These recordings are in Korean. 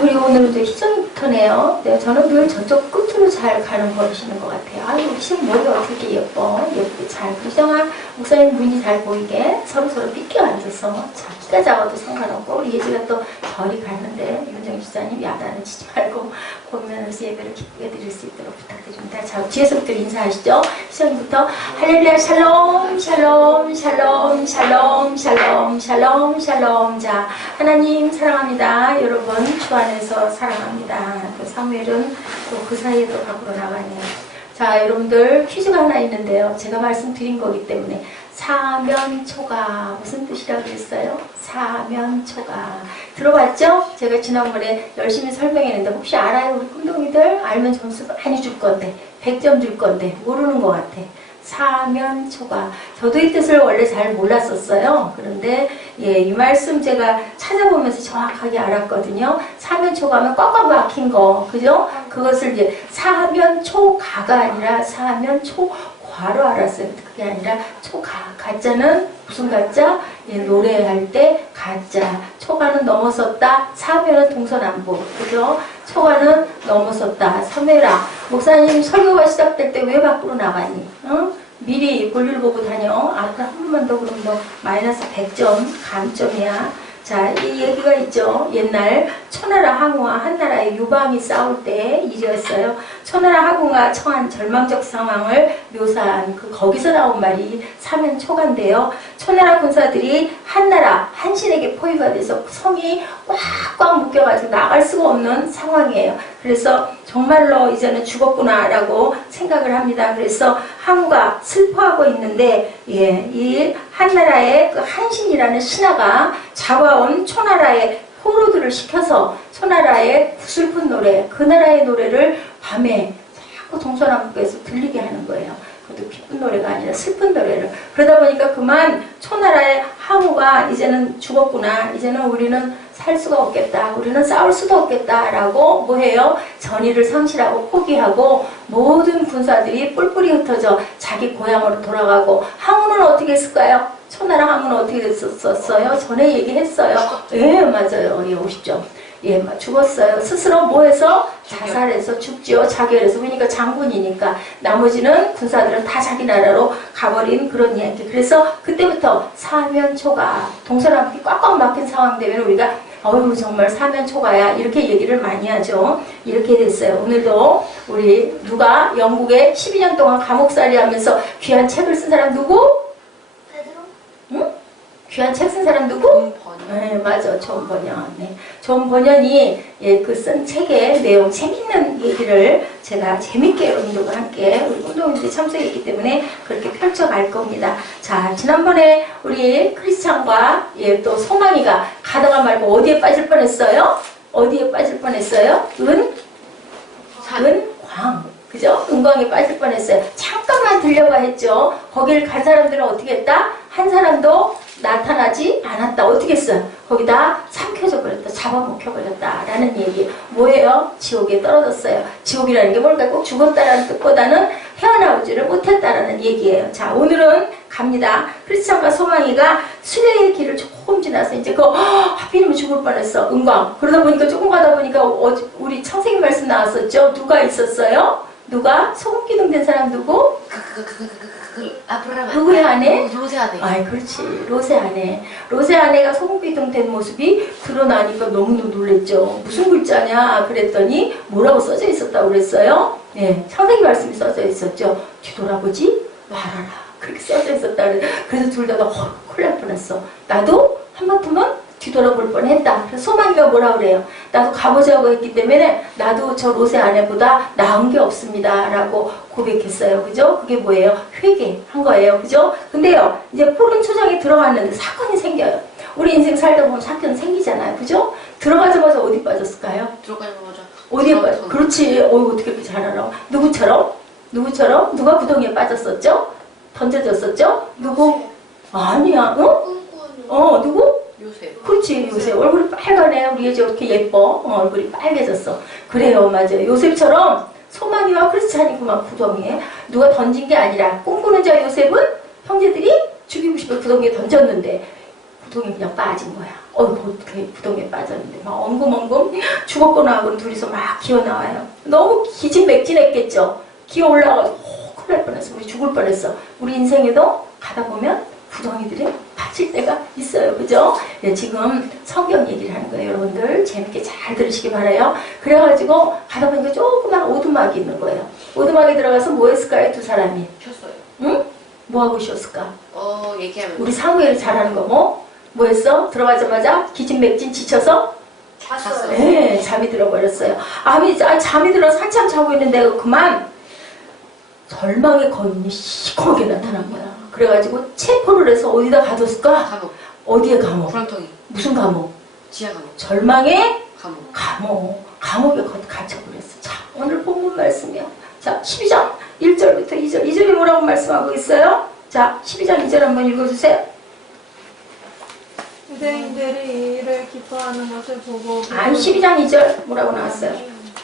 우리 오늘은 또 희정이부터네요. 네, 저는 늘 저쪽 끝으로 잘 가는 버릇이는 것 같아요. 아유, 우리 시험 머리가 어떻게 예뻐. 예쁘게 잘. 희정아, 목사님 눈이 잘 보이게 서로서로 삐껴 앉아서. 자, 키가 작아도 상관없고, 우리 예지가 또 절이 갔는데, 윤정희 집사님 야단을 치지 말고, 보면서 예배를 기쁘게 드릴 수 있도록 부탁드립니다. 자, 뒤에서부터 인사하시죠. 희정이부터, 할렐루야, 샬롬, 샬롬, 샬롬, 샬롬, 샬롬, 샬롬, 샬롬. 자, 하나님 사랑합니다. 여러분, 주 안에서 사랑합니다. 또 사무엘은 또 그 사이에 또 밖으로 나가네요. 자, 여러분들 퀴즈가 하나 있는데요. 제가 말씀드린 거기 때문에 사면초가 무슨 뜻이라고 했어요? 사면초가 들어봤죠? 제가 지난번에 열심히 설명했는데 혹시 알아요? 우리 꿈동이들? 알면 점수 많이 줄 건데 100점 줄 건데 모르는 것 같아. 사면초가. 저도 이 뜻을 원래 잘 몰랐었어요. 그런데 예, 이 말씀 제가 찾아보면서 정확하게 알았거든요. 사면초가면 꽉꽉 막힌 거, 그죠? 그것을 이제 사면초가가 아니라 사면초과로 알았어요. 그게 아니라 초가. 가짜는 무슨 가짜? 예, 노래할 때 가짜. 초가는 넘어섰다. 사면은 동서남북. 그죠? 초가는 넘어섰다. 사면아. 목사님 설교가 시작될 때 왜 밖으로 나가니? 어? 미리 볼일 보고 다녀. 아, 한 번만 더 그러면 너 마이너스 100점 감점이야. 자, 이 얘기가 있죠. 옛날 초나라 항우와 한나라의 유방이 싸울 때 일이었어요. 초나라 항우가 처한 절망적 상황을 묘사한 거기서 나온 말이 사면초가인데요. 초나라 군사들이 한나라 한신에게 포위가 돼서 성이 꽉꽉 묶여가지고 나갈 수가 없는 상황이에요. 그래서 정말로 이제는 죽었구나라고 생각을 합니다. 그래서 항우가 슬퍼하고 있는데 예, 이 한나라의 그 한신이라는 신하가 잡아온 초나라의 포로들을 시켜서 초나라의 슬픈 노래, 그 나라의 노래를 밤에 자꾸 동서남북에서 들리게 하는 거예요. 그것도 기쁜 노래가 아니라 슬픈 노래를. 그러다 보니까 그만 초나라의 항우가 이제는 죽었구나. 이제는 우리는 살 수가 없겠다. 우리는 싸울 수도 없겠다라고 뭐해요? 전의를 상실하고 포기하고 모든 군사들이 뿔뿔이 흩어져 자기 고향으로 돌아가고 항우는 어떻게 했을까요? 초나라 항우는 어떻게 됐었어요? 전에 얘기했어요. 예, 맞아요. 예, 50점. 예, 죽었어요. 스스로 뭐해서? 자살해서 죽지요. 자결해서. 그러니까 장군이니까. 나머지는 군사들은 다 자기 나라로 가버린 그런 이야기. 그래서 그때부터 사면초가 동서남북이 꽉꽉 막힌 상황 되면 우리가 어휴 정말 사면초가야 이렇게 얘기를 많이 하죠. 이렇게 됐어요. 오늘도 우리 누가 영국에 12년 동안 감옥살이 하면서 귀한 책을 쓴 사람 누구? 응? 귀한 책 쓴 사람 누구? 네, 맞아. 존 버년. 네. 존 버년이 예, 그 쓴 책의 내용, 재밌는 얘기를 제가 재밌게 여러분들과 함께 우리 운동인들이 참석했기 때문에 그렇게 펼쳐갈 겁니다. 자, 지난번에 우리 크리스찬과 예, 또 소망이가 가다가 말고 어디에 빠질 뻔했어요? 어디에 빠질 뻔했어요? 은광. 그죠? 은광에 빠질 뻔했어요. 잠깐만 들려봐 했죠. 거길 간 사람들은 어떻게 했다? 한 사람도 나타나지 않았다. 어떻게 했어요? 거기다 삼켜져 버렸다. 잡아먹혀 버렸다. 라는 얘기. 뭐예요? 지옥에 떨어졌어요. 지옥이라는 게 뭘까요? 꼭 죽었다라는 뜻보다는 헤어나오지를 못했다라는 얘기예요. 자, 오늘은 갑니다. 크리스찬과 소망이가 순례의 길을 조금 지나서 이제 하필이면 죽을 뻔했어. 은광. 그러다 보니까 조금 가다 보니까 우리 창세기 말씀 나왔었죠? 누가 있었어요? 누가? 소금기둥 된 사람 누구? 누구의 아내? 로세 아내. 아이, 그렇지. 로세 아내. 로세 아내가 소금기둥 된 모습이 드러나니까 너무너무 놀랬죠. 무슨 글자냐? 그랬더니 뭐라고 써져 있었다고 그랬어요? 네, 창세기 말씀이 써져 있었죠. 뒤돌아보지 말아라. 그렇게 써져 있었다. 그래서 둘 다 큰일 날 뻔했어. 나도 한바탕은 뒤돌아볼 뻔했다. 그래서 소망이가 뭐라 그래요? 나도 가보자고 했기 때문에 나도 저 로세 아내보다 나은 게 없습니다. 라고 고백했어요. 그죠? 그게 뭐예요? 회개한 거예요. 그죠? 근데요, 이제 푸른 초장에 들어갔는데 사건이 생겨요. 우리 인생 살다 보면 사건 생기잖아요. 그죠? 들어가자마자 어디 빠졌을까요? 들어가자마자 어디에 빠졌? 그렇지. 어떻게 그렇게 잘 알아? 누구처럼? 누구처럼? 누가 구덩이에 빠졌었죠? 던져졌었죠? 누구? 아니야. 응? 누구? 요셉. 그렇지. 요셉. 얼굴이 빨가네. 우리 애지 어떻게 예뻐. 얼굴이 빨개졌어. 그래요. 맞아요. 요셉처럼 소망이와 크리스찬이구만 구덩이에. 누가 던진 게 아니라 꿈꾸는 자 요셉은 형제들이 죽이고 싶어 구덩이에 던졌는데 구덩이에 그냥 빠진 거야. 어떻게 부동에 빠졌는데 막 엉금엉금 죽었구나 둘이서 막 기어 나와요. 너무 기진맥진했겠죠. 기어 올라가서 큰일 날 뻔했어. 우리 죽을 뻔했어. 우리 인생에도 가다 보면 부동이들이 빠질 때가 있어요. 그죠? 네, 지금 성경 얘기를 하는 거예요. 여러분들 재밌게 잘 들으시기 바라요. 그래가지고 가다 보니까 조그만 오두막이 있는 거예요. 오두막에 들어가서 뭐 했을까요? 두 사람이? 쉬었어요. 응? 뭐 하고 쉬었을까? 얘기하면. 우리 사무엘이 잘하는 거 뭐 했어? 들어가자마자 기진맥진 지쳐서 잤어요. 네, 잠이 들어버렸어요. 잠이 들어서 한참 자고 있는데 그만 절망의 거인이 시커멓게 나타난 거야. 그래가지고 체포를 해서 어디다 가뒀을까? 감옥. 어디에 감옥? 구렁텅이. 무슨 감옥? 지하 감옥. 절망의 감옥. 감옥에 갇혀버렸어. 자, 오늘 본문 말씀이요. 자, 12장 1절부터 2절. 2절이 뭐라고 말씀하고 있어요? 자, 12장 2절 한번 읽어주세요. 유대인들이 이를 기뻐하는 것을 보고 12장 2절 뭐라고 나왔어요?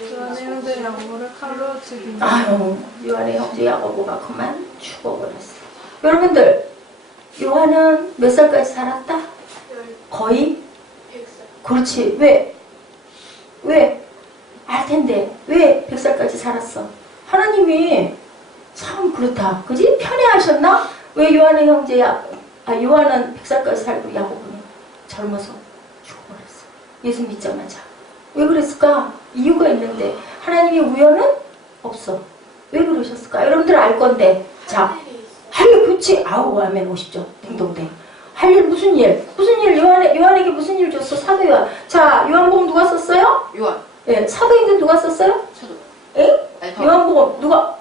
요한의 형제 야고보를 칼로 죽인 요한의 형제 야고보가 그만 죽어버렸어. 여러분들, 요한은 몇 살까지 살았다? 거의? 100살. 그렇지. 왜? 알 텐데. 왜 100살까지 살았어? 하나님이 참 그렇다. 그지? 편애하셨나? 왜 요한의 형제 요한은 100살까지 살고 야고보는 젊어서 죽어버렸어. 예수 믿자마자. 왜 그랬을까? 이유가 있는데 하나님의 우연은 없어. 왜 그러셨을까? 여러분들 알 건데. 자, 할 일 그치? 아멘 50조. 딩동댕. 할 일 무슨 일? 요한에게 무슨 일 줬어? 사도 요한. 자, 요한복음 누가 썼어요? 요한. 예, 사도행전 누가 썼어요? 사도. 에? 요한복음 누가?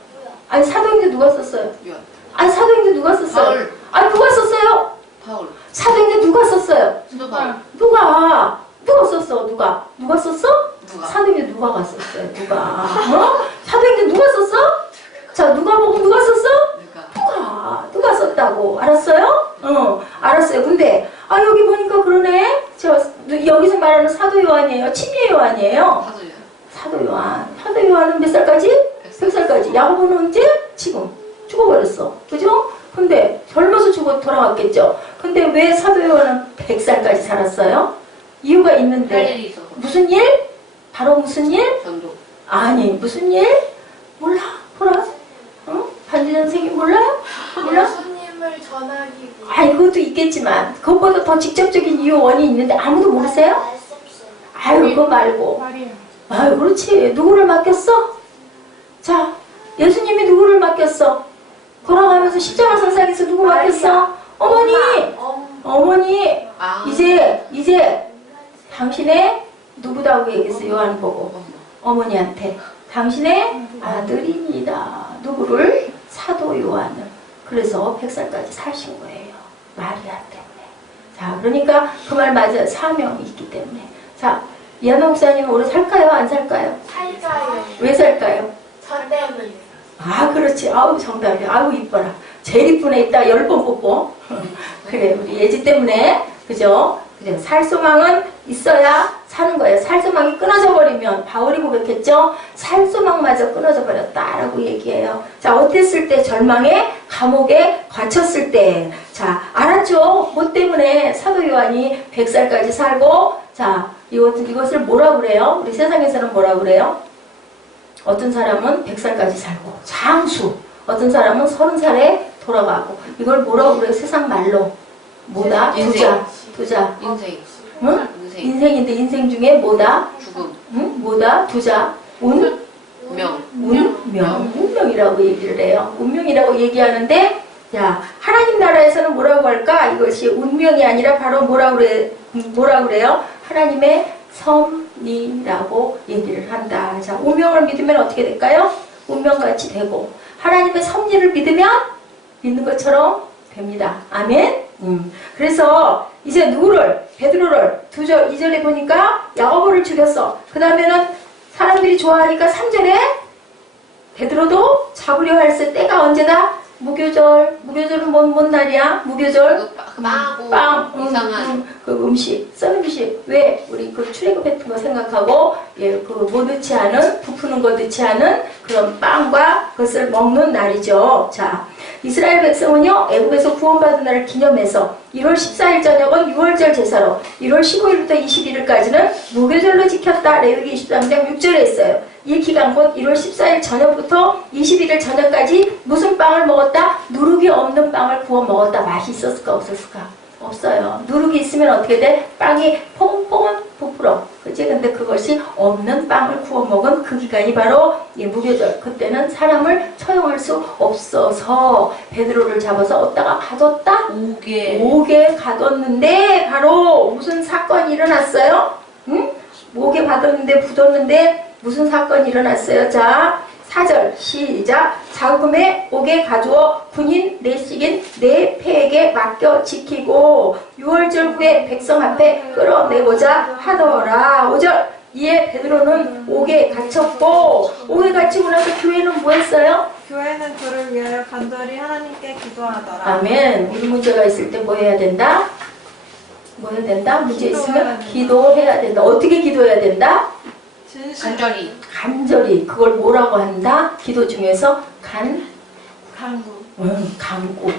사도행전 누가 썼어요? 요한. 사도행전 누가 썼어요? 바울. 누가 썼어요? 바울. 사도행전 누가 썼어요? 사도 바울. 누가 썼어? 누가 썼어? 누가? 사도행전 누가 썼어요? 누가? 사도행전 누가 썼어? 자, 누가복음 누가 썼어? 누가 썼다고. 알았어요? 알았어요. 근데 여기 보니까 그러네. 여기서 말하는 사도 요한이에요? 침례 요한이에요? 사도 요한. 사도 요한은 몇 살까지? 100살까지. 야고보는 언제? 지금 죽어버렸어. 그죠? 근데 젊어서 돌아왔겠죠. 근데 왜 사도 요한은 100살까지 살았어요? 이유가 있는데. 할 일이 있어서. 무슨 일? 바로 무슨 일? 전도. 아니, 무슨 일? 몰라. 반지 선생님 몰라요? 몰라? 예수님을 전하기 위해 그것도 있겠지만 그것보다 더 직접적인 이유 원이 있는데 아무도 모르세요? 그거 말고. 말이에요. 그렇지. 누구를 맡겼어? 자, 예수님이 누구를 맡겼어? 걸어가면서 십자가 상상에서 누구 맡겼어? 어머니. 이제 당신의 누구다고 얘기했어? 요한 보고 어머니한테 당신의 아들입니다. 누구를? 사도 요한을. 그래서 100살까지 사신 거예요. 마리아 때문에. 자, 그러니까 그 말 맞아요. 사명이 있기 때문에. 자, 이하나 목사님 오래 살까요? 안 살까요? 살까요? 왜 살까요? 저 때문에. 그렇지. 정답이야. 이뻐라. 제일 이쁜 애 있다 10번 뽑고. 그래, 우리 예지 때문에. 그죠? 살 소망은 있어야 사는 거예요. 살 소망이 끊어져 버리면 바울이 고백했죠. 살 소망마저 끊어져 버렸다라고 얘기해요. 자, 어땠을 때? 절망에 감옥에 갇혔을 때. 자, 알았죠? 뭐 때문에 사도 요한이 100살까지 살고. 자, 이것을 뭐라 그래요? 우리 세상에서는 뭐라 그래요? 어떤 사람은 100살까지 살고 장수. 어떤 사람은 30살에 돌아가고. 이걸 뭐라고 그래요? 세상 말로. 뭐다? 두자. 인생. 응? 인생인데 인생 중에 뭐다? 죽음. 응? 뭐다? 두자. 운명이라고 얘기를 해요. 운명이라고 얘기하는데, 자, 하나님 나라에서는 뭐라고 할까? 이것이 운명이 아니라 바로 뭐라고 그래요? 하나님의 섭리라고 얘기를 한다. 자, 운명을 믿으면 어떻게 될까요? 운명같이 되고, 하나님의 섭리를 믿으면 믿는 것처럼 됩니다. 아멘? 그래서 이제 누구를? 베드로를 2절에 보니까 야고보를 죽였어. 그 다음에는 사람들이 좋아하니까 3절에 베드로도 잡으려 했을 때가 언제다? 무교절은 뭔 날이야? 무교절? 빵. 이상한. 그 음식, 썬 음식. 왜? 우리 그 출애굽했던 거 생각하고, 뭐 넣지 않은, 부푸는 거 넣지 않은 그런 빵과 그것을 먹는 날이죠. 자, 이스라엘 백성은요, 애국에서 구원받은 날을 기념해서 1월 14일 저녁은 6월절 제사로 1월 15일부터 21일까지는 무교절로 지켰다. 레위기 23장 6절에 있어요. 이 기간 곧 1월 14일 저녁부터 21일 저녁까지 무슨 빵을 먹었다? 누룩이 없는 빵을 구워 먹었다. 맛이 있었을까 없었을까? 없어요. 누룩이 있으면 어떻게 돼? 빵이 퐁퐁은 부풀어. 그치? 근데 그것이 없는 빵을 구워 먹은 그 기간이 바로 이 무교절. 그때는 사람을 처형할 수 없어서 베드로를 잡아서 어디다가 가뒀다? 옥에 가뒀는데 바로 무슨 사건이 일어났어요? 응? 옥에 가뒀는데 굳었는데 무슨 사건이 일어났어요? 자, 4절 시작. 자금에 옥에 가두어 군인 내식인 내 패에게 맡겨 지키고 6월절 후에 백성 앞에 끌어내고자 하더라. 5절 이에 베드로는 옥에 갇혔고 옥에 갇히고 나서 교회는 뭐 했어요? 교회는 그를 위하여 간절히 하나님께 기도하더라. 아멘. 우리 문제가 있을 때 뭐 해야 된다? 뭐 해야 된다? 문제 있으면 기도해야 된다. 기도해야 된다. 어떻게 기도해야 된다? 간절히. 그걸 뭐라고 한다? 기도 중에서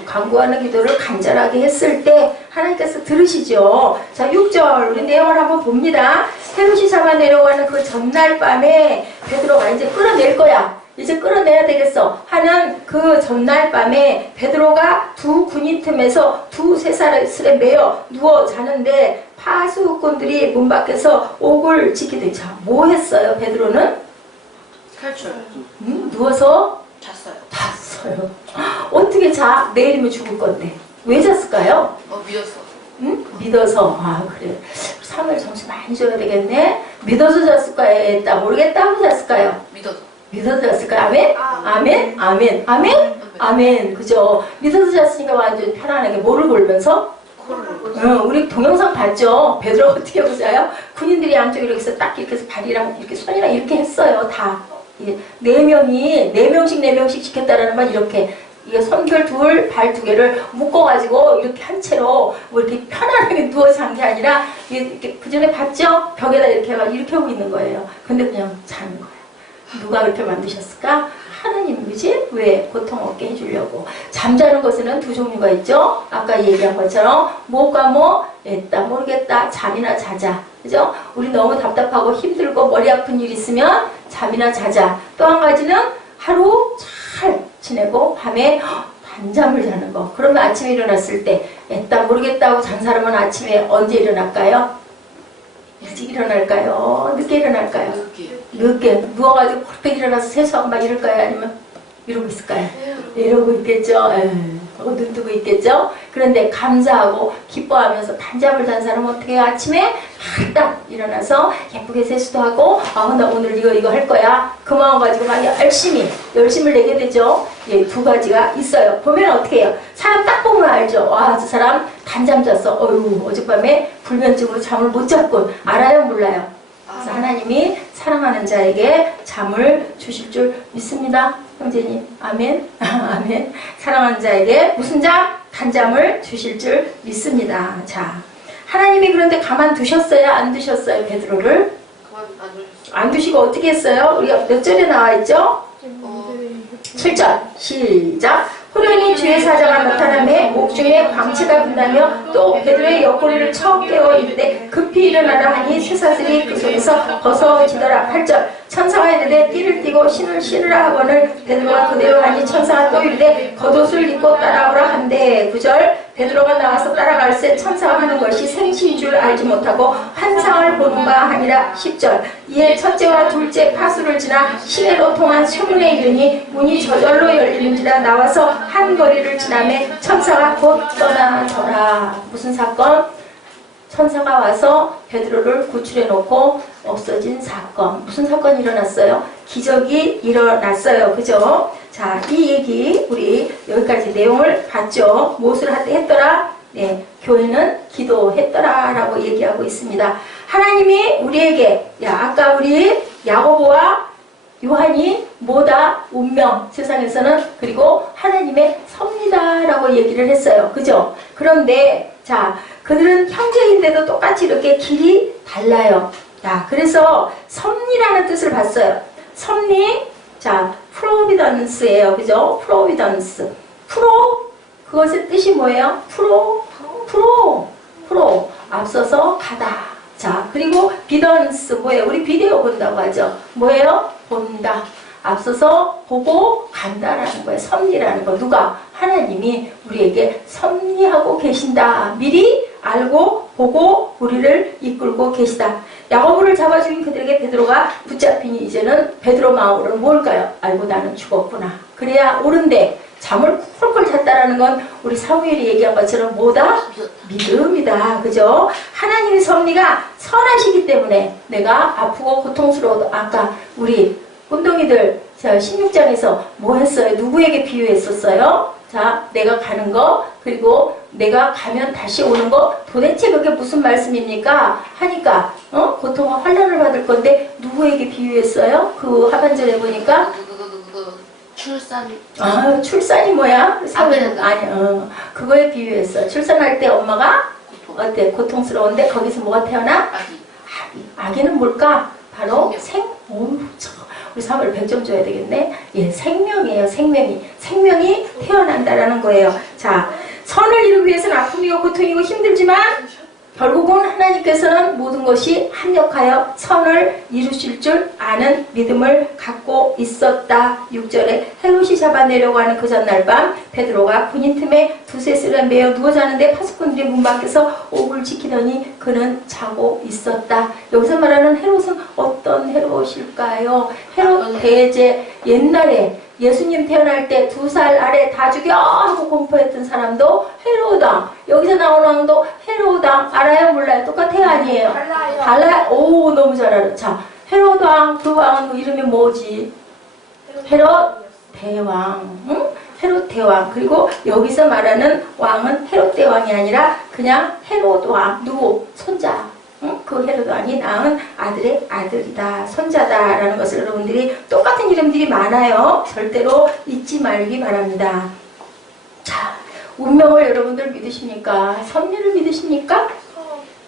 간구하는 기도를 간절하게 했을 때 하나님께서 들으시죠. 자, 6절 우리 내용을 한번 봅니다. 헤롯이 잡아 내려가는 그 전날 밤에 베드로가 이제 끌어낼 거야. 이제 끌어내야 되겠어 하는 그 전날 밤에 베드로가 두 군인 틈에서 두세 사슬에 매여 누워 자는데 파수꾼들이 문 밖에서 옥을 지키더니 자, 뭐 했어요? 베드로는? 탈출. 누워서 잤어요. 어떻게 자? 내일이면 죽을 건데 왜 잤을까요? 믿었어. 응? 믿어서. 아, 그래. 3일 점수 많이 줘야 되겠네. 믿어서 잤을까요? 모르겠다 하고 잤을까요? 믿어서 잤을까요? 아멘. 그죠? 믿어서 잤으니까 완전 편안하게 뭐를 걸면서? 우리 동영상 봤죠? 베드로 어떻게 하고 자요? 군인들이 양쪽에 이렇게 해서 딱 이렇게 해서 발이랑 이렇게 손이랑 이렇게 했어요. 다. 네 명씩 지켰다라는 말 이렇게. 이게 손결 둘, 발 두 개를 묶어가지고 이렇게 한 채로 뭐 이렇게 편안하게 누워서 잔 게 아니라 이렇게 그 전에 봤죠? 벽에다 이렇게 해가 이렇게 하고 있는 거예요. 근데 그냥 자는 거예요. 누가 그렇게 만드셨을까? 하나님이지? 왜? 고통 없게 해주려고. 잠자는 것에는 두 종류가 있죠? 아까 얘기한 것처럼 뭐가 뭐? 했다 모르겠다. 잠이나 자자. 그죠? 우리 너무 답답하고 힘들고 머리 아픈 일 있으면 잠이나 자자. 또 한 가지는 하루 잘 지내고 밤에 단잠을 자는 거. 그러면 아침에 일어났을 때 했다 모르겠다고 잔 사람은 아침에 언제 일어날까요? 일찍 일어날까요? 늦게 일어날까요? 늦게 누워가지고 그렇게 일어나서 세수하고 막 이럴까요? 아니면 이러고 있을까요? 이러고 있겠죠. 눈 뜨고 있겠죠. 그런데 감사하고 기뻐하면서 단잠을 잔 사람은 어떻게 해요? 아침에 딱 일어나서 예쁘게 세수도 하고 나 오늘 이거 할 거야. 그 마음 가지고 막 열심을 내게 되죠. 두 가지가 있어요. 보면 어떻게 해요? 사람 딱 보면 알죠. 와, 저 사람 단잠 잤어. 어젯밤에 불면증으로 잠을 못 잤군. 알아요? 몰라요? 그래서 하나님이 사랑하는 자에게 잠을 주실 줄 믿습니다. 형제님, 아멘. 아멘. 사랑하는 자에게 무슨 잠? 단잠을 주실 줄 믿습니다. 자, 하나님이 그런데 가만 두셨어요? 안 두셨어요? 베드로를? 안 두시고 어떻게 했어요? 우리가 몇 절에 나와 있죠? 7절 시작. 호련히 주의 사자가 나타나며 옥중에 광채가 빛나며 또 베드로의 옆구리를 쳐 깨워 이르되 급히 일어나라 하니 쇠사슬이 그 속에서 벗어지더라. 8절 천사가 이르되 띠를 띠고 신을 신으라 하거늘 베드로가 그대로 하니 천사가 또 이르되 겉옷을 입고 따라오라 한대. 9절 베드로가 나와서 따라갈새 천사가 하는 것이 생시인 줄 알지 못하고 환상을 보는가 하니라. 10절 이에 첫째와 둘째 파수를 지나 시내로 통한 소문에 이르니 문이 저절로 열리는지라 나와서 한 거리를 지나매 천사가 곧 떠나더라. 무슨 사건? 천사가 와서 베드로를 구출해 놓고 없어진 사건. 무슨 사건이 일어났어요? 기적이 일어났어요. 그죠? 자, 이 얘기 우리 여기까지 내용을 봤죠. 무엇을 했더라? 네, 교회는 기도했더라 라고 얘기하고 있습니다. 하나님이 우리에게 아까 우리 야고보와 요한이 뭐다? 운명, 세상에서는. 그리고 하나님의 섭니다 라고 얘기를 했어요. 그죠? 그런데 자, 그들은 형제인데도 똑같이 이렇게 길이 달라요. 그래서 섭리라는 뜻을 봤어요. 섭리, 자, 프로비던스예요. 그죠? 프로비던스. 프로 그것의 뜻이 뭐예요? 프로 앞서서 가다. 자, 그리고 비던스 뭐예요? 우리 비디오 본다고 하죠. 뭐예요? 본다. 앞서서 보고 간다라는 거예요. 섭리라는 거. 누가? 하나님이 우리에게 섭리하고 계신다. 미리 알고 보고 우리를 이끌고 계시다. 야고보를 잡아 죽인 그들에게 베드로가 붙잡히니 이제는 베드로 마음으로는 뭘까요? 알고 나는 죽었구나. 그래야 옳은데 잠을 콜콜 잤다라는 건 우리 사무엘이 얘기한 것처럼 뭐다? 믿음이다. 그죠? 하나님의 섭리가 선하시기 때문에 내가 아프고 고통스러워도 아까 우리 운동이들 16장에서 뭐 했어요? 누구에게 비유했었어요? 자, 내가 가는 거 그리고 내가 가면 다시 오는 거 도대체 그게 무슨 말씀입니까? 하니까 고통과 환난을 받을 건데 누구에게 비유했어요? 그 하반절에 보니까 출산. 아, 출산이 뭐야? 아기는 아니, 그거에 비유했어. 출산할 때 엄마가 어때? 고통스러운데 거기서 뭐가 태어나? 아기. 아기는 뭘까? 바로 우리 사물 100점 줘야 되겠네. 예, 생명이에요. 생명이 태어난다라는 거예요. 자, 선을 이루기 위해서는 아픔이고 고통이고 힘들지만 결국은 하나님께서는 모든 것이 합력하여 선을 이루실 줄 아는 믿음을 갖고 있었다. 6절에 헤롯이 잡아내려고 하는 그 전날 밤 베드로가 군인 틈에 두세 쓸에 매어 누워 자는데 파수꾼들이 문 밖에서 옥을 지키더니 그는 자고 있었다. 여기서 말하는 헤롯은 어떤 헤롯일까요? 헤롯 대제 옛날에 예수님 태어날 때 2살 아래 다 죽여 하고 공포했던 사람도 헤로당. 여기서 나오는 왕도 헤로당. 알아요? 몰라요? 똑같아요? 아니에요? 달라요? 오, 너무 잘 알아. 자, 헤롯 왕, 그 왕은 이름이 뭐지? 헤롯 대왕. 응? 헤롯 대왕. 그리고 여기서 말하는 왕은 헤롯 대왕이 아니라 그냥 헤롯 왕. 누구? 손자. 응? 그 헤롯 왕이 낳은 아들의 아들이다. 손자다라는 것을 여러분들이 똑같은 이름들이 많아요. 절대로 잊지 말기 바랍니다. 자, 운명을 여러분들 믿으십니까? 섭리를 믿으십니까?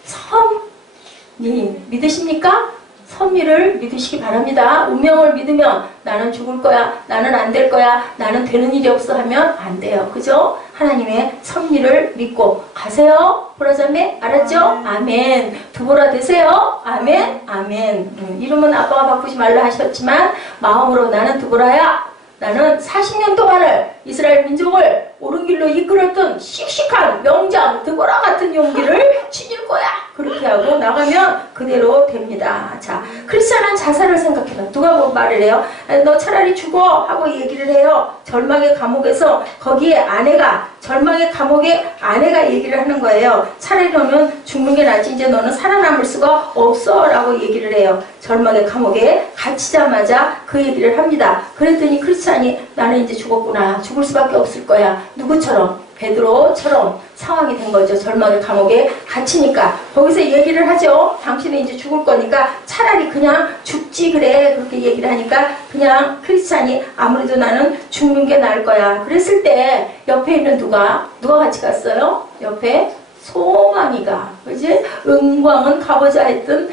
섭리 믿으십니까? 섭리를 믿으시기 바랍니다. 운명을 믿으면 나는 죽을 거야, 나는 안 될 거야, 나는 되는 일이 없어 하면 안 돼요. 그죠? 하나님의 섭리를 믿고 가세요. 보라자매 알았죠? 아멘. 두보라 되세요. 아멘. 아멘. 이름은 아빠가 바꾸지 말라 하셨지만 마음으로 나는 두보라야. 나는 40년 동안을 이스라엘 민족을 옳은 길로 이끌었던 씩씩한 명장 드보라 같은 용기를 지닐 거야. 그렇게 하고 나가면 그대로 됩니다. 자, 크리스찬은 자살을 생각해봐. 누가 뭐 말을 해요? 너 차라리 죽어 하고 얘기를 해요. 절망의 감옥에서 거기에 아내가 절망의 감옥에 아내가 얘기를 하는 거예요. 차라리 너는 죽는 게 낫지. 이제 너는 살아남을 수가 없어 라고 얘기를 해요. 절망의 감옥에 갇히자마자 그 얘기를 합니다. 그랬더니 크리스찬이 나는 이제 죽었구나. 죽을 수밖에 없을 거야. 누구처럼? 베드로처럼 상황이 된 거죠. 절망의 감옥에 갇히니까 거기서 얘기를 하죠. 당신은 이제 죽을 거니까 차라리 그냥 죽지 그래. 그렇게 얘기를 하니까 그냥 크리스찬이 아무래도 나는 죽는 게 나을 거야. 그랬을 때 옆에 있는 누가 같이 갔어요? 옆에 소망이가, 그지? 은광은 가보자 했던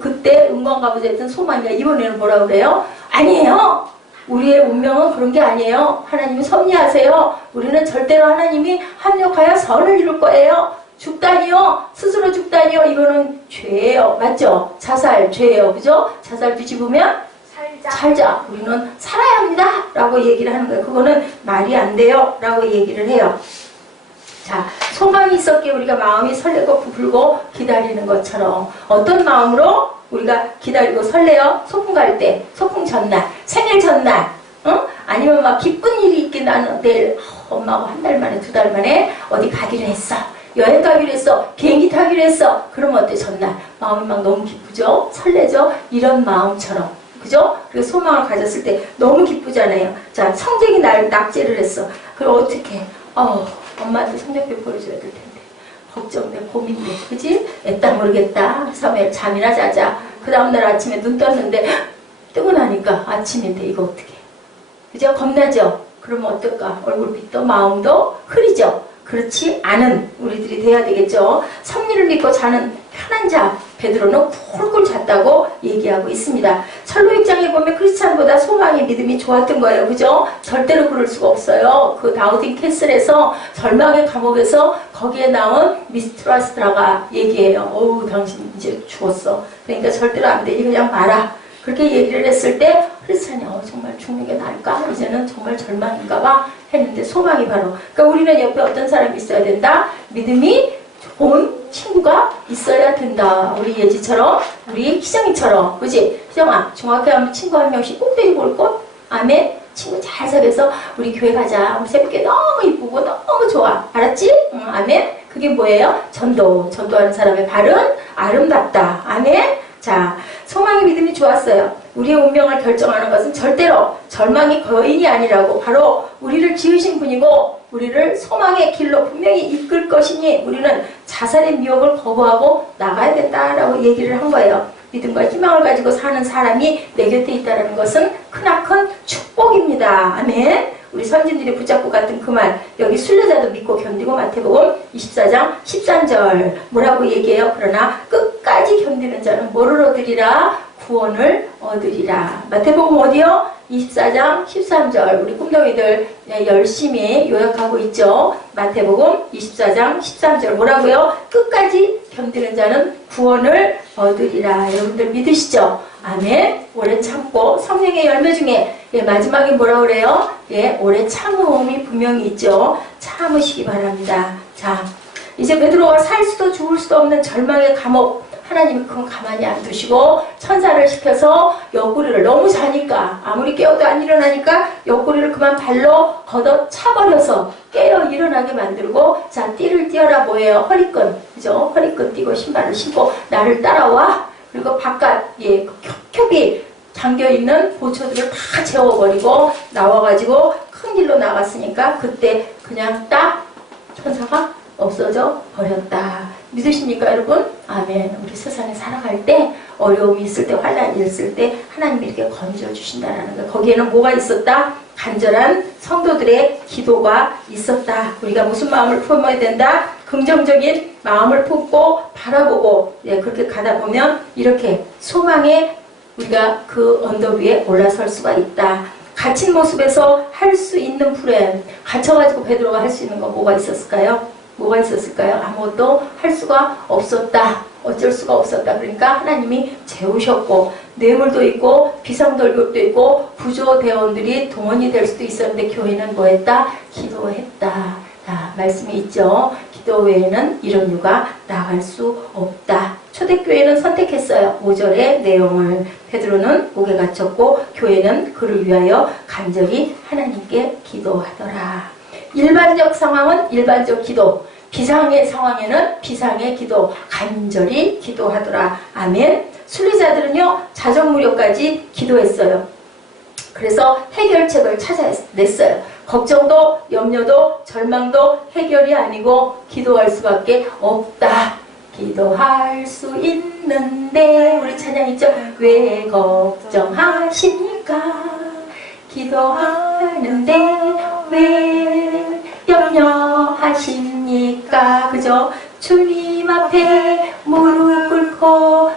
그때 은광 가보자 했던 소망이가 이번에는 뭐라고 그래요? 아니에요. 우리의 운명은 그런 게 아니에요. 하나님이 섭리하세요. 우리는 절대로 하나님이 합력하여 선을 이룰 거예요. 죽다니요. 스스로 죽다니요. 이거는 죄예요. 맞죠? 자살 죄예요. 그죠? 자살 뒤집으면 살자. 우리는 살아야 합니다. 라고 얘기를 하는 거예요. 그거는 말이 안 돼요. 라고 얘기를 해요. 자, 소망이 있었기에 우리가 마음이 설레고 부풀고 기다리는 것처럼 어떤 마음으로 우리가 기다리고 설레요? 소풍 갈 때, 소풍 전날, 생일 전날, 아니면 막 기쁜 일이 있긴 나는 내일 엄마하고 한 달 만에, 2달 만에 어디 가기로 했어. 여행 가기로 했어. 비행기 타기로 했어. 그러면 어때? 전날 마음이 막 너무 기쁘죠? 설레죠? 이런 마음처럼. 그죠? 그래서 소망을 가졌을 때 너무 기쁘잖아요. 자, 성적이 날 낙제를 했어. 그럼 어떻게? 엄마한테 성적표 보여줘야 될 텐데. 걱정돼, 고민돼. 그지? 애딱 모르겠다. 사무엘 잠이나 자자. 그 다음날 아침에 눈 떴는데 뜨고 나니까 아침인데 이거 어떻게? 그죠? 겁나죠? 그러면 어떨까? 얼굴빛도 마음도 흐리죠? 그렇지 않은 우리들이 돼야 되겠죠? 섭리를 믿고 자는 편한 잠. 베드로는 쿨쿨 잤다고 얘기하고 있습니다. 철로 6장에 보면 크리스찬보다 소망의 믿음이 좋았던 거예요. 그죠? 절대로 그럴 수가 없어요. 그 다우딘 캐슬에서 절망의 감옥에서 거기에 나온 미스트라스라가 얘기해요. 어우, 당신 이제 죽었어. 그러니까 절대로 안 되니 그냥 봐라. 그렇게 얘기를 했을 때 크리스찬이 정말 죽는 게 나을까? 이제는 정말 절망인가 봐 했는데 소망이 바로, 그러니까 우리는 옆에 어떤 사람이 있어야 된다? 믿음이 좋은 친구가 있어야 된다. 우리 예지처럼, 우리 희정이처럼. 그지? 희정아, 중학교 가면 친구 한 명씩 꼭 데리고 올 것? 아멘? 친구 잘 사귀어서 우리 교회 가자. 우리 새벽에 너무 이쁘고 너무 좋아. 알았지? 응, 아멘? 그게 뭐예요? 전도하는 사람의 발은 아름답다. 아멘? 자, 소망의 믿음이 좋았어요. 우리의 운명을 결정하는 것은 절대로 절망의 거인이 아니라고, 바로 우리를 지으신 분이고 우리를 소망의 길로 분명히 이끌 것이니 우리는 자살의 미혹을 거부하고 나가야 된다라고 얘기를 한 거예요. 믿음과 희망을 가지고 사는 사람이 내 곁에 있다는 것은 크나큰 축복입니다. 아멘. 우리 선진들이 붙잡고 갔던 그 말, 여기 순례자도 믿고 견디고, 마태복음 24장 13절 뭐라고 얘기해요? 그러나 끝까지 견디는 자는 뭐를 얻으리라? 구원을 얻으리라. 마태복음 어디요? 24장 13절. 우리 꿈덩이들 열심히 요약하고 있죠. 마태복음 24장 13절 뭐라고요? 끝까지 견디는 자는 구원을 얻으리라. 여러분들 믿으시죠? 아멘. 오래 참고, 성령의 열매 중에 마지막에 뭐라 그래요? 오래 참음이 분명히 있죠. 참으시기 바랍니다. 자, 이제 베드로가 살 수도 죽을 수도 없는 절망의 감옥, 하나님은 그건 가만히 안 두시고 천사를 시켜서 옆구리를, 너무 자니까 아무리 깨워도 안 일어나니까 옆구리를 그만 발로 걷어 차버려서 깨어 일어나게 만들고, 자, 띠를 띄어라. 뭐예요? 허리끈. 그죠? 허리끈 띄고 신발을 신고 나를 따라와. 그리고 바깥 겹겹이 잠겨있는 보초들을 다 재워버리고 나와가지고 큰 길로 나갔으니까 그때 그냥 딱 천사가 없어져 버렸다. 믿으십니까 여러분? 아멘. 우리 세상에 살아갈 때, 어려움이 있을 때, 환난이 있을 때 하나님이 이렇게 건져주신다라는 거. 거기에는 뭐가 있었다? 간절한 성도들의 기도가 있었다. 우리가 무슨 마음을 품어야 된다? 긍정적인 마음을 품고 바라보고, 그렇게 가다 보면 이렇게 소망의 우리가 그 언덕 위에 올라설 수가 있다. 갇힌 모습에서 할 수 있는 프레임. 갇혀가지고 베드로가 할 수 있는 건 뭐가 있었을까요? 뭐가 있었을까요? 아무것도 할 수가 없었다. 어쩔 수가 없었다. 그러니까 하나님이 재우셨고, 뇌물도 있고 비상돌격도 있고 구조대원들이 동원이 될 수도 있었는데 교회는 뭐 했다? 기도했다. 자, 말씀이 있죠. 기도 외에는 이런 유가 나갈 수 없다. 초대교회는 선택했어요. 5절의 내용을. 베드로는 옥에 갇혔고 교회는 그를 위하여 간절히 하나님께 기도하더라. 일반적 상황은 일반적 기도, 비상의 상황에는 비상의 기도, 간절히 기도하더라. 아멘. 순리자들은요, 자정무렵까지 기도했어요. 그래서 해결책을 찾아냈어요. 걱정도, 염려도, 절망도 해결이 아니고 기도할 수밖에 없다. 기도할 수 있는데, 우리 찬양 있죠? 왜 걱정하십니까? 기도하는데 왜 염려하십니까? 그죠? 주님 앞에 무릎 꿇고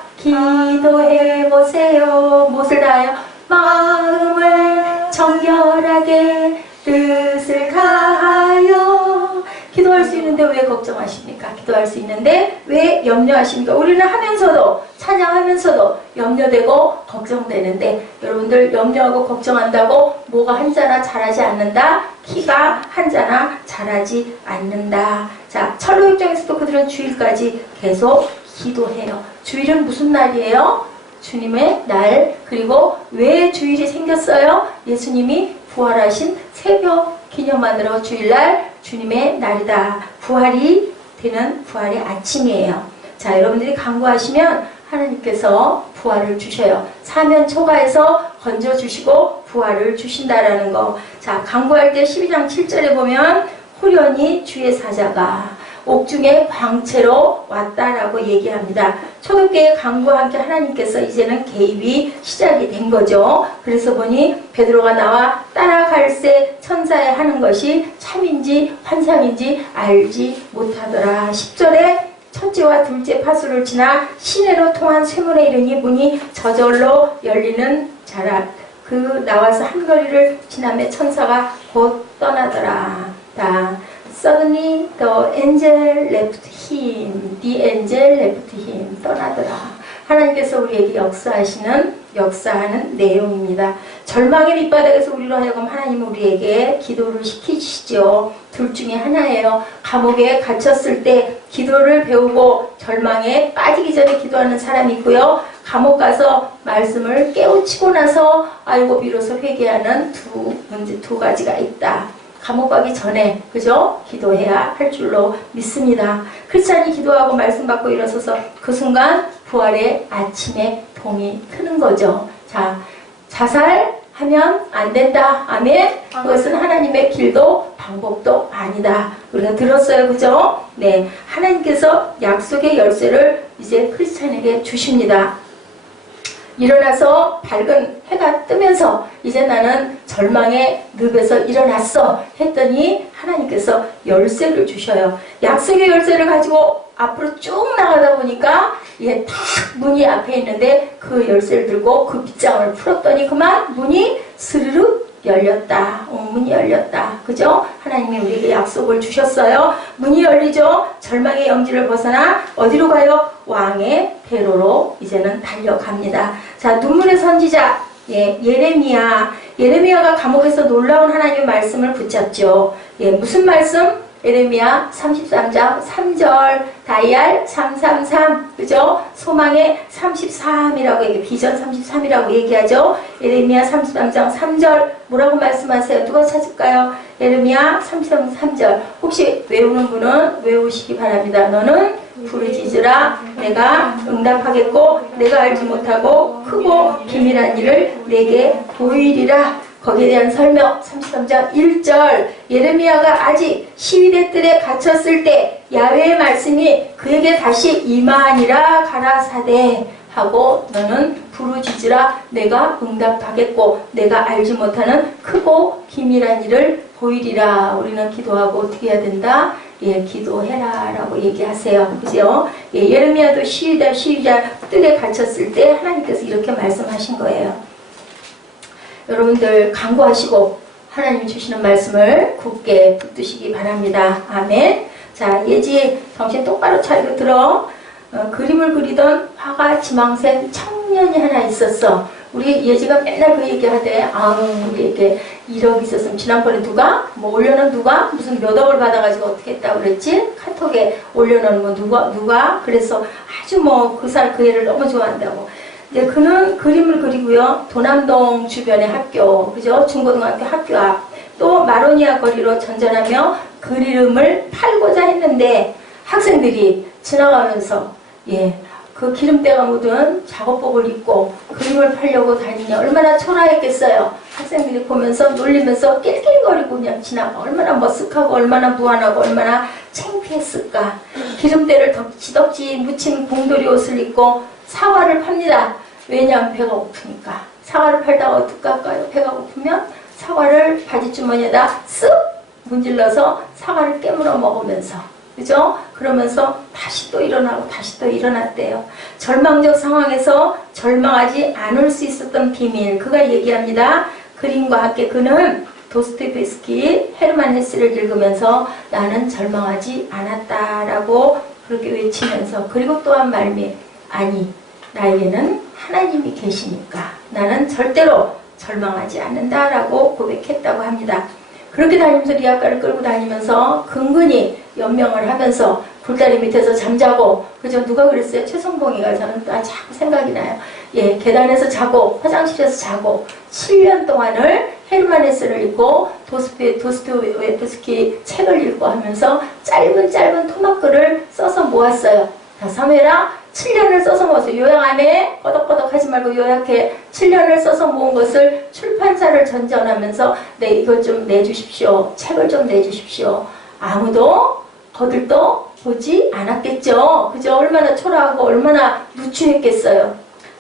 기도해보세요. 무엇을 다하여? 마음을 정결하게 뜻을 다하여. 기도할 수 있는데 왜 걱정하십니까? 기도할 수 있는데 왜 염려하십니까? 우리는 하면서도, 찬양하면서도 염려되고 걱정되는데, 여러분들 염려하고 걱정한다고 뭐가 한자나 자라지 않는다? 키가 한자나 자라지 않는다. 자, 철로 입장에서도 그들은 주일까지 계속 기도해요. 주일은 무슨 날이에요? 주님의 날. 그리고 왜 주일이 생겼어요? 예수님이 부활하신 새벽 기념하느라 주일날 주님의 날이다. 부활이 되는 부활의 아침이에요. 자, 여러분들이 간구하시면 하나님께서 부활을 주셔요. 사면 초가에서 건져주시고 부활을 주신다라는 거. 자, 간구할 때 12장 7절에 보면 호련히 주의 사자가 옥중에 광채로 왔다라고 얘기합니다. 초대교회 간구와 함께 하나님께서 이제는 개입이 시작이 된 거죠. 그래서 보니 베드로가 나와 따라갈새 천사에 하는 것이 참인지 환상인지 알지 못하더라. 10절에 첫째와 둘째 파수를 지나 시내로 통한 쇠문에 이르니 문이 저절로 열리는 자라. 그 나와서 한 거리를 지나며 천사가 곧 떠나더라. Suddenly the angel left him. The angel left him. 떠나더라. 하나님께서 우리에게 역사하는 내용입니다. 절망의 밑바닥에서 우리로 하여금 하나님은 우리에게 기도를 시키시죠. 둘 중에 하나예요. 감옥에 갇혔을 때 기도를 배우고 절망에 빠지기 전에 기도하는 사람이 있고요. 감옥 가서 말씀을 깨우치고 나서 아이고 비로소 회개하는 두 가지가 있다. 감옥 가기 전에 그죠? 기도해야 할 줄로 믿습니다. 크리스찬이 기도하고 말씀 받고 일어서서 그 순간 부활의 아침에 봉이 트는 거죠. 자, 자살하면 안 된다. 아멘. 그것은 하나님의 길도 방법도 아니다. 우리가 들었어요. 그죠? 네. 하나님께서 약속의 열쇠를 이제 크리스찬에게 주십니다. 일어나서 밝은 해가 뜨면서 이제 나는 절망의 늪에서 일어났어 했더니 하나님께서 열쇠를 주셔요. 약속의 열쇠를 가지고 앞으로 쭉 나가다 보니까 이게 탁 문이 앞에 있는데 그 열쇠를 들고 그 빗장을 풀었더니 그만 문이 스르륵 열렸다. 문이 열렸다. 그죠? 하나님이 우리에게 약속을 주셨어요. 문이 열리죠? 절망의 영지를 벗어나 어디로 가요? 왕의 대로로 이제는 달려갑니다. 자, 눈물의 선지자 예레미야가 감옥에서 놀라운 하나님의 말씀을 붙잡죠. 무슨 말씀? 예레미야 33장 3절 다이알 333 그죠? 소망의 33이라고 얘기 비전 33이라고 얘기하죠. 예레미야 33장 3절 뭐라고 말씀하세요? 누가 찾을까요? 예레미야 33장 3절 혹시 외우는 분은 외우시기 바랍니다. 너는 부르짖으라 내가 응답하겠고 내가 알지 못하고 크고 기밀한 일을 내게 보이리라. 거기에 대한 설명 33장 1절 예레미야가 아직 시위대 뜰에 갇혔을 때 야훼의 말씀이 그에게 다시 임하니라 가라사대 하고 너는 부르짖으라 내가 응답하겠고 내가 알지 못하는 크고 기밀한 일을 보이리라. 우리는 기도하고 어떻게 해야 된다? 기도해라 라고 얘기하세요. 그죠? 예레미야도 시위자 뜰에 갇혔을 때 하나님께서 이렇게 말씀하신 거예요. 여러분들 강구하시고 하나님이 주시는 말씀을 굳게 붙드시기 바랍니다. 아멘. 자, 예지 정신 똑바로 차리고 들어. 그림을 그리던 화가 지망생 청년이 하나 있었어. 우리 예지가 맨날 그 얘기하대. 우리에게 1억 있었으면 지난번에 누가 무슨 몇 억을 받아가지고 어떻게 했다고 그랬지? 카톡에 올려놓은 누가 그래서 아주 그 애를 너무 좋아한다고. 이제 그는 그림을 그리고요. 도남동 주변의 학교, 그죠? 중고등학교 학교 앞, 또 마로니아 거리로 전전하며 그림을 팔고자 했는데 학생들이 지나가면서 그 기름때가 묻은 작업복을 입고 그림을 팔려고 다니니 얼마나 초라했겠어요. 학생들이 보면서 놀리면서 낄낄거리고 그냥 지나가. 얼마나 머쓱하고 얼마나 무안하고 얼마나 창피했을까. 기름때를 덕지덕지 묻힌 공돌이 옷을 입고 사과를 팝니다. 왜냐하면 배가 고프니까. 사과를 팔다가 어떡할까요? 배가 고프면 사과를 바지주머니에다 쓱 문질러서 사과를 깨물어 먹으면서 그죠? 그러면서 다시 또 일어나고 다시 또 일어났대요. 절망적 상황에서 절망하지 않을 수 있었던 비밀 그가 얘기합니다. 그림과 함께 그는 도스토옙스키, 헤르만 헤세를 읽으면서 나는 절망하지 않았다라고 그렇게 외치면서 그리고 또한 말미 아니 나에게는 하나님이 계시니까 나는 절대로 절망하지 않는다라고 고백했다고 합니다. 그렇게 다니면서 리아카를 끌고 다니면서 근근히 연명을 하면서 굴다리 밑에서 잠자고 그죠? 누가 그랬어요? 최성봉이가 저는 자꾸 생각이 나요. 계단에서 자고 화장실에서 자고 7년 동안을 헤르만 헤세를 읽고 도스토옙스키 책을 읽고 하면서 짧은 토막글을 써서 모았어요. 자, 사메라 7년을 써서 모았어요. 요약 안 해? 꺼덕꺼덕 하지 말고 요약해. 7년을 써서 모은 것을 출판사를 전전하면서 이걸 좀 내주십시오. 책을 좀 내주십시오. 아무도 거들떠 보지 않았겠죠. 그죠? 얼마나 초라하고 얼마나 누추했겠어요.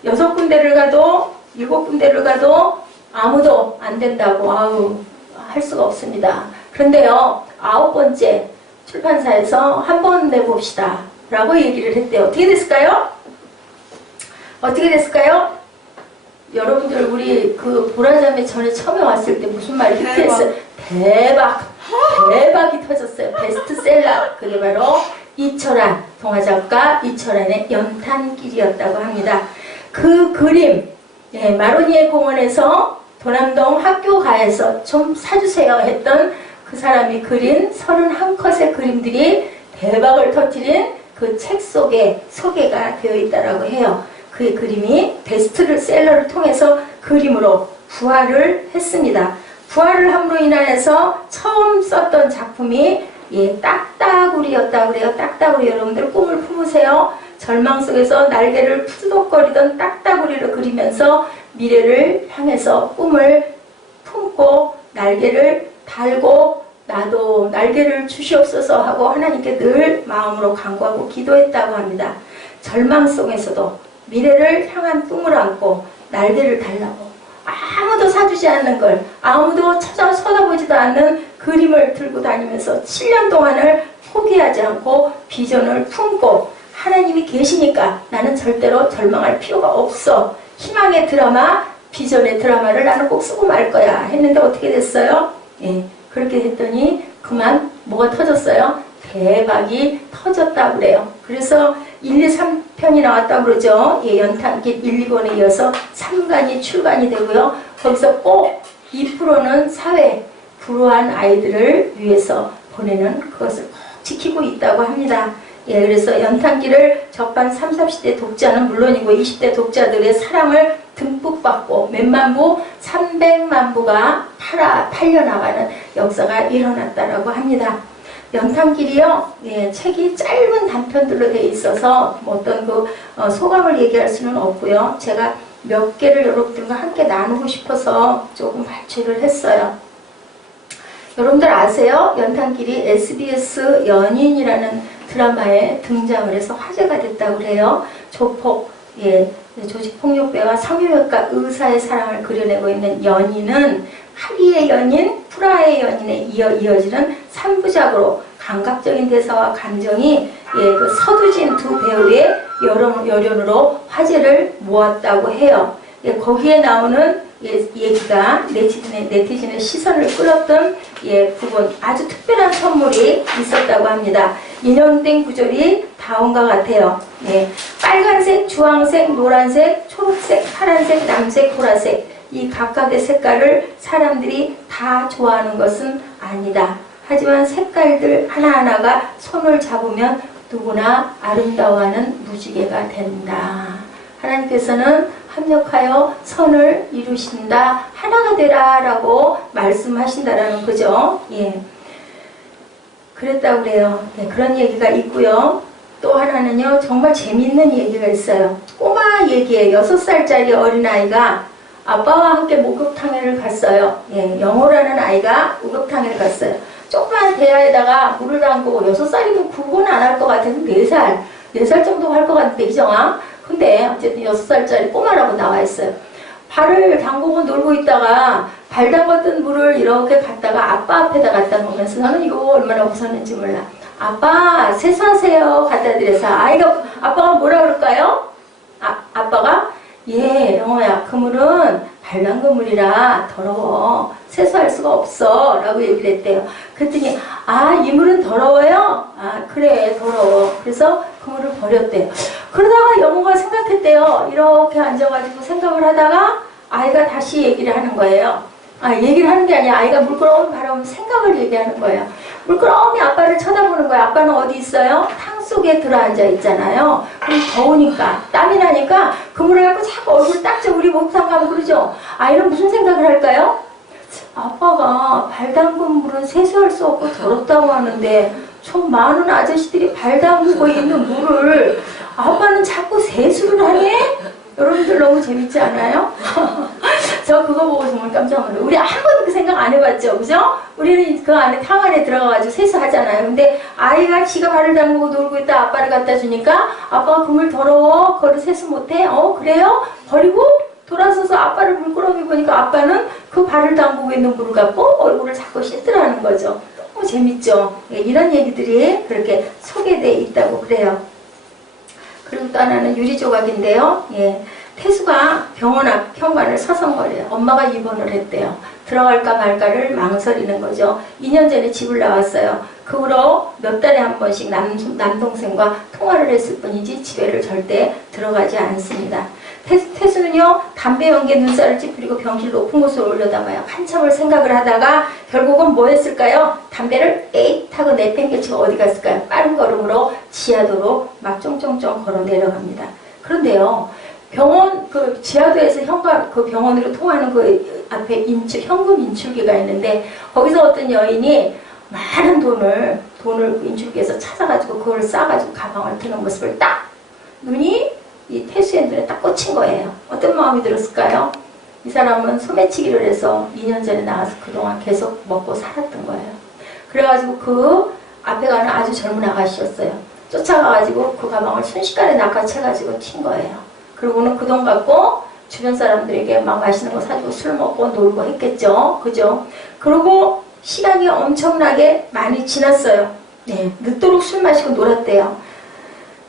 6군데를 가도 7군데를 가도 아무도 안 된다고 할 수가 없습니다. 그런데요 9번째 출판사에서 한번 내봅시다. 라고 얘기를 했대요. 어떻게 됐을까요? 어떻게 됐을까요? 여러분들 우리 그 보라자매 전에 처음에 왔을 때 무슨 말이 히트했어요? 대박이 터졌어요. 베스트셀러. 그게 바로 이철한, 동화작가 이철한의 연탄길이었다고 합니다. 그 그림, 예, 마로니에 공원에서 도남동 학교가에서 좀 사주세요 했던 그 사람이 그린 31컷의 그림들이 대박을 터뜨린 그 책 속에 소개가 되어 있다고 해요. 그의 그림이 베스트셀러를 통해서 그림으로 부활을 했습니다. 부활을 함으로 인해서 처음 썼던 작품이 예, 딱따구리였다고 그래요. 딱따구리. 여러분들 꿈을 품으세요. 절망 속에서 날개를 푸드덕거리던 딱따구리를 그리면서 미래를 향해서 꿈을 품고 날개를 달고 나도 날개를 주시옵소서 하고 하나님께 늘 마음으로 간구하고 기도했다고 합니다. 절망 속에서도 미래를 향한 꿈을 안고 날개를 달라고 아무도 사주지 않는 걸 아무도 쳐다보지도 않는 그림을 들고 다니면서 7년 동안을 포기하지 않고 비전을 품고 하나님이 계시니까 나는 절대로 절망할 필요가 없어. 희망의 드라마, 비전의 드라마를 나는 꼭 쓰고 말 거야 했는데 어떻게 됐어요? 예, 그렇게 했더니 그만 뭐가 터졌어요? 대박이 터졌다고 그래요. 그래서 1, 2, 3편이 나왔다고 그러죠. 예, 연탄길 1, 2권에 이어서 3간이 출간이 되고요. 거기서 꼭 2%는 사회, 불우한 아이들을 위해서 보내는 그것을 꼭 지키고 있다고 합니다. 예, 그래서 연탄길을 접한 30, 40대 독자는 물론이고 20대 독자들의 사랑을 듬뿍 받고 몇만 부, 300만 부가 팔려나가는 역사가 일어났다고 합니다. 연탄길이요, 예, 책이 짧은 단편들로 되어 있어서 뭐 어떤 그 소감을 얘기할 수는 없고요. 제가 몇 개를 여러분들과 함께 나누고 싶어서 조금 발췌를 했어요. 여러분들 아세요? 연탄길이 SBS 연인이라는 드라마에 등장을 해서 화제가 됐다고 그래요. 조폭, 예, 조직폭력배와 성형외과 의사의 사랑을 그려내고 있는 연인은 하리의 연인, 프라의 연인에 이어지는 3부작으로 감각적인 대사와 감정이 예, 그 서두진 두 배우의 열연으로 화제를 모았다고 해요. 예, 거기에 나오는 얘기가 네티즌의 시선을 끌었던 예, 부분, 아주 특별한 선물이 있었다고 합니다. 인형땡 구절이 다음과 같아요. 예, 빨간색, 주황색, 노란색, 초록색, 파란색, 남색, 보라색, 이 각각의 색깔을 사람들이 다 좋아하는 것은 아니다. 하지만 색깔들 하나하나가 손을 잡으면 누구나 아름다워하는 무지개가 된다. 하나님께서는 합력하여 선을 이루신다. 하나가 되라 라고 말씀하신다라는 거죠. 예. 그랬다고 그래요. 네, 그런 얘기가 있고요. 또 하나는요, 정말 재밌는 얘기가 있어요. 꼬마 얘기예요. 6살짜리 어린아이가 아빠와 함께 목욕탕을 갔어요. 예, 영호라는 아이가 목욕탕을 갔어요. 조그만 대야에다가 물을 담그고 6살이면 구분 안 할 것 같은데 4살 정도 할 것 같은데, 이정아? 근데 어쨌든 6살짜리 꼬마라고 나와 있어요. 발을 담그고 놀고 있다가 발 담갔던 물을 이렇게 갖다가 아빠 앞에다 갖다 놓으면서 나는 이거 얼마나 웃었는지 몰라. 아빠 세수하세요 갖다 드려서 아빠가 뭐라 그럴까요? 아빠가 예, 영호야, 그 물은 발 담근 물이라 더러워. 세수할 수가 없어. 라고 얘기를 했대요. 그랬더니, 이 물은 더러워요? 그래, 더러워. 그래서 그 물을 버렸대요. 그러다가 영호가 생각했대요. 이렇게 앉아가지고 생각을 하다가 아이가 다시 얘기를 하는 거예요. 얘기를 하는 게 아니라 아이가 물끄러미 바라보면서 생각을 얘기하는 거예요. 물끄러미 아빠를 쳐다보는 거예요. 아빠는 어디 있어요? 탕 속에 들어앉아 있잖아요. 그럼 더우니까, 땀이 나니까 그 물을 갖고 자꾸 얼굴 닦죠. 우리 목욕탕 가면 그러죠. 아이는 무슨 생각을 할까요? 아빠가 발 담근 물은 세수할 수 없고 더럽다고 하는데 저 많은 아저씨들이 발 담그고 있는 물을 아빠는 자꾸 세수를 하네? 여러분들 너무 재밌지 않아요? 저 그거 보고 정말 깜짝 놀라요. 우리 한 번도 그 생각 안 해봤죠, 그죠? 우리는 그 안에 탕 안에 들어가가지고 세수하잖아요. 근데 아이가 지가 발을 담그고 놀고 있다 아빠를 갖다 주니까 아빠가 그 물 더러워, 그거를 세수 못해? 그래요? 버리고 돌아서서 아빠를 물끄러미 보니까 아빠는 그 발을 담그고 있는 물을 갖고 얼굴을 자꾸 씻으라는 거죠. 너무 재밌죠? 이런 얘기들이 그렇게 소개되어 있다고 그래요. 그리고 또 하나는 유리조각인데요. 예. 태수가 병원 앞 현관을 서성거려요. 엄마가 입원을 했대요. 들어갈까 말까를 망설이는 거죠. 2년 전에 집을 나왔어요. 그 후로 몇 달에 한 번씩 남동생과 통화를 했을 뿐이지 집에를 절대 들어가지 않습니다. 태수는요, 담배 연기에 눈살을 찌푸리고 병실 높은 곳으로 올려다봐요. 한참을 생각을 하다가 결국은 뭐 했을까요? 담배를 에잇 하고 내팽개치고 어디 갔을까요? 빠른 걸음으로 지하도로 막 쫑쫑쫑 걸어 내려갑니다. 그런데요, 병원 그 지하도에서 현관 그 병원으로 통하는 그 앞에 현금 인출기가 있는데 거기서 어떤 여인이 많은 돈을 인출기에서 찾아가지고 그걸 싸가지고 가방을 드는 모습을 딱 눈이 이 태수의 눈에 딱 꽂힌 거예요. 어떤 마음이 들었을까요? 이 사람은 소매치기를 해서 2년 전에 나와서 그동안 계속 먹고 살았던 거예요. 그래가지고 그 앞에 가는 아주 젊은 아가씨였어요. 쫓아가가지고 그 가방을 순식간에 낚아채가지고 튄 거예요. 그리고는 그 돈 갖고 주변 사람들에게 막 맛있는 거 사주고 술 먹고 놀고 했겠죠. 그죠? 그리고 시간이 엄청나게 많이 지났어요. 네, 늦도록 술 마시고 놀았대요.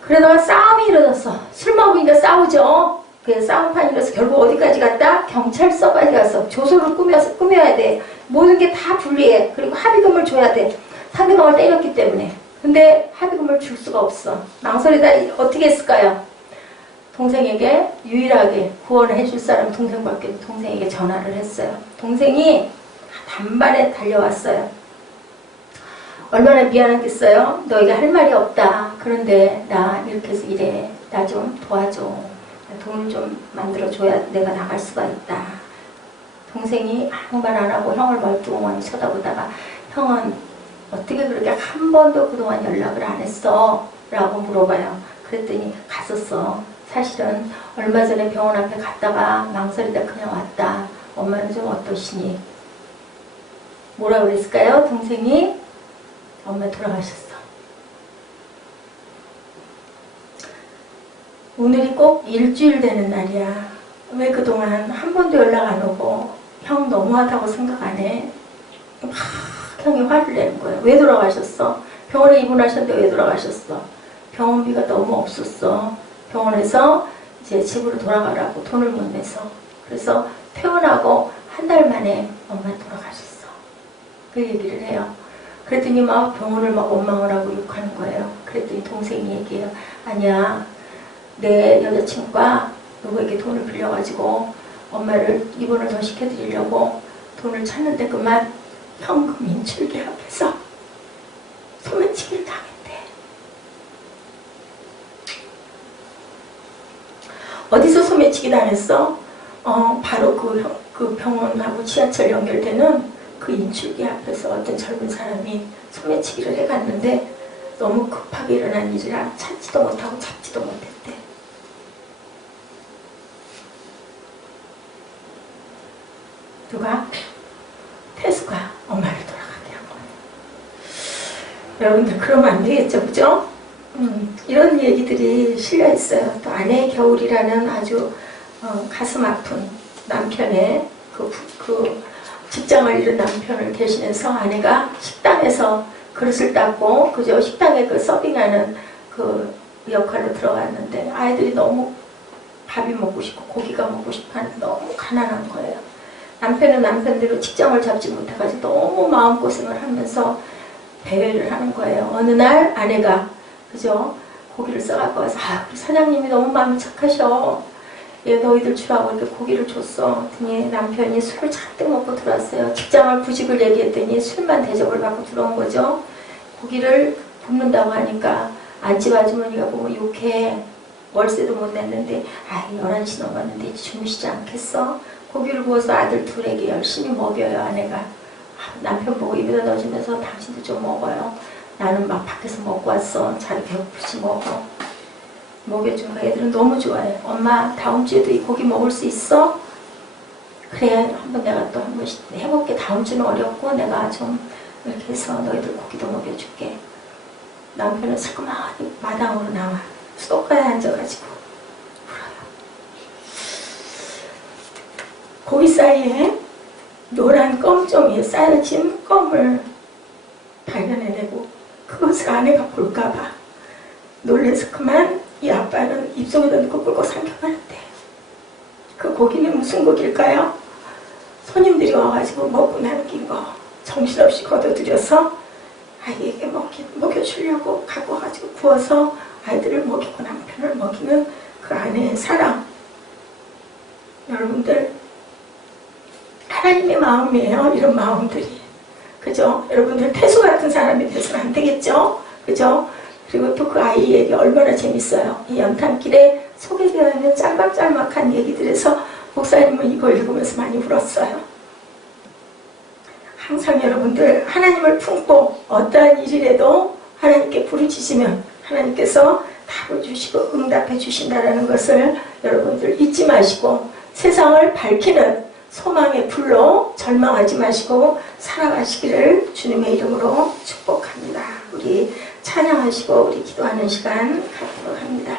그러다가 싸움이 일어났어. 술 먹으니까 싸우죠. 그래서 싸움판이 일어나서 결국 어디까지 갔다? 경찰서까지 갔어. 조소를 꾸며야 돼. 모든 게 다 불리해. 그리고 합의금을 줘야 돼. 상대방을 때렸기 때문에. 근데 합의금을 줄 수가 없어. 망설이다 어떻게 했을까요? 동생에게 유일하게 구원을 해줄 사람 동생밖에 없고 동생에게 전화를 했어요. 동생이 단발에 달려왔어요. 얼마나 미안하겠어요? 너에게 할 말이 없다. 그런데 나 이렇게 해서 이래. 나 좀 도와줘. 돈을 좀 만들어줘야 내가 나갈 수가 있다. 동생이 아무 말 안 하고 형을 멀뚱하니 쳐다보다가 형은 어떻게 그렇게 한 번도 그동안 연락을 안 했어? 라고 물어봐요. 그랬더니 갔었어. 사실은 얼마 전에 병원 앞에 갔다가 망설이다 그냥 왔다. 엄마는 좀 어떠시니? 뭐라 그랬을까요? 동생이 엄마 돌아가셨어. 오늘이 꼭 일주일 되는 날이야. 왜 그동안 한 번도 연락 안 오고 형 너무하다고 생각 안 해? 막 형이 화를 내는 거예요. 왜 돌아가셨어? 병원에 입원하셨는데 왜 돌아가셨어? 병원비가 너무 없었어. 병원에서 이제 집으로 돌아가라고 돈을 못 내서. 그래서 퇴원하고 한 달 만에 엄마 돌아가셨어. 그 얘기를 해요. 그랬더니 막 병원을 막 원망을 하고 욕하는 거예요. 그랬더니 동생이 얘기해요. 아니야, 내 여자친구가 누구에게 돈을 빌려가지고 엄마를 입원을 더 시켜드리려고 돈을 찾는데 그만 현금 인출기 앞에서 소매치기를 당했대. 어디서 소매치기 당했어? 바로 그 병원하고 지하철 연결되는 그 인출기 앞에서 어떤 젊은 사람이 소매치기를 해갔는데 너무 급하게 일어난 일이라 찾지도 못하고 잡지도 못했대. 누가? 태수가 엄마를 돌아가게 한 거예요. 여러분들 그러면 안 되겠죠, 그죠? 이런 얘기들이 실려 있어요. 또 아내의 겨울이라는 아주 가슴 아픈 남편의 그 직장을 잃은 남편을 대신해서 아내가 식당에서 그릇을 닦고 그저 식당에 그 서빙하는 그 역할로 들어갔는데 아이들이 너무 밥이 먹고 싶고 고기가 먹고 싶어 하는데 너무 가난한 거예요. 남편은 남편대로 직장을 잡지 못해가지고 너무 마음고생을 하면서 배회를 하는 거예요. 어느 날 아내가 그죠? 고기를 써갖고 와서 우리 사장님이 너무 마음이 착하셔. 얘 너희들 주라고 이렇게 고기를 줬어. 그랬더니 남편이 술을 잔뜩 먹고 들어왔어요. 직장을 구직을 얘기했더니 술만 대접을 받고 들어온 거죠. 고기를 굽는다고 하니까 안집 아주머니가 보면 욕해. 월세도 못 냈는데 11시 넘었는데 이제 주무시지 않겠어? 고기를 구워서 아들 둘에게 열심히 먹여요. 아내가 남편 보고 입에다 넣어주면서 당신도 좀 먹어요. 나는 막 밖에서 먹고 왔어. 자기 배고프지 먹어. 먹여준 거 애들은 너무 좋아해. 엄마 다음 주에도 이 고기 먹을 수 있어? 그래 한번 내가 또 한 번씩 해볼게. 다음 주는 어렵고 내가 좀 이렇게 해서 너희들 고기도 먹여줄게. 남편은 슬그머니 마당으로 나와. 수도가에 앉아가지고 울어요. 고기 사이에 노란 껌종이에 쌓여진 껌을 발견해내고 그것을 아내가 볼까봐 놀래서 그만 이 아빠는 입속에다 넣고 꿀꺽 삼켜버렸대. 그 고기는 무슨 고기일까요? 손님들이 와가지고 먹고 남긴 거 정신없이 걷어들여서 아이에게 먹여주려고 갖고 와가지고 구워서 아이들을 먹이고 남편을 먹이는 그 아내의 사랑. 여러분들, 하나님의 마음이에요. 이런 마음들이. 그죠? 여러분들 태수 같은 사람이 돼서는 안 되겠죠? 그죠? 그리고 또 그 아이에게 얼마나 재밌어요. 이 연탄길에 소개되어 있는 짤막짤막한 얘기들에서 목사님은 이거 읽으면서 많이 울었어요. 항상 여러분들 하나님을 품고 어떠한 일이라도 하나님께 부르짖으면 하나님께서 답을 주시고 응답해 주신다는 것을 여러분들 잊지 마시고 세상을 밝히는 소망의 불로 절망하지 마시고 살아가시기를 주님의 이름으로 축복합니다. 우리 찬양하시고 우리 기도하는 시간 갖도록 합니다.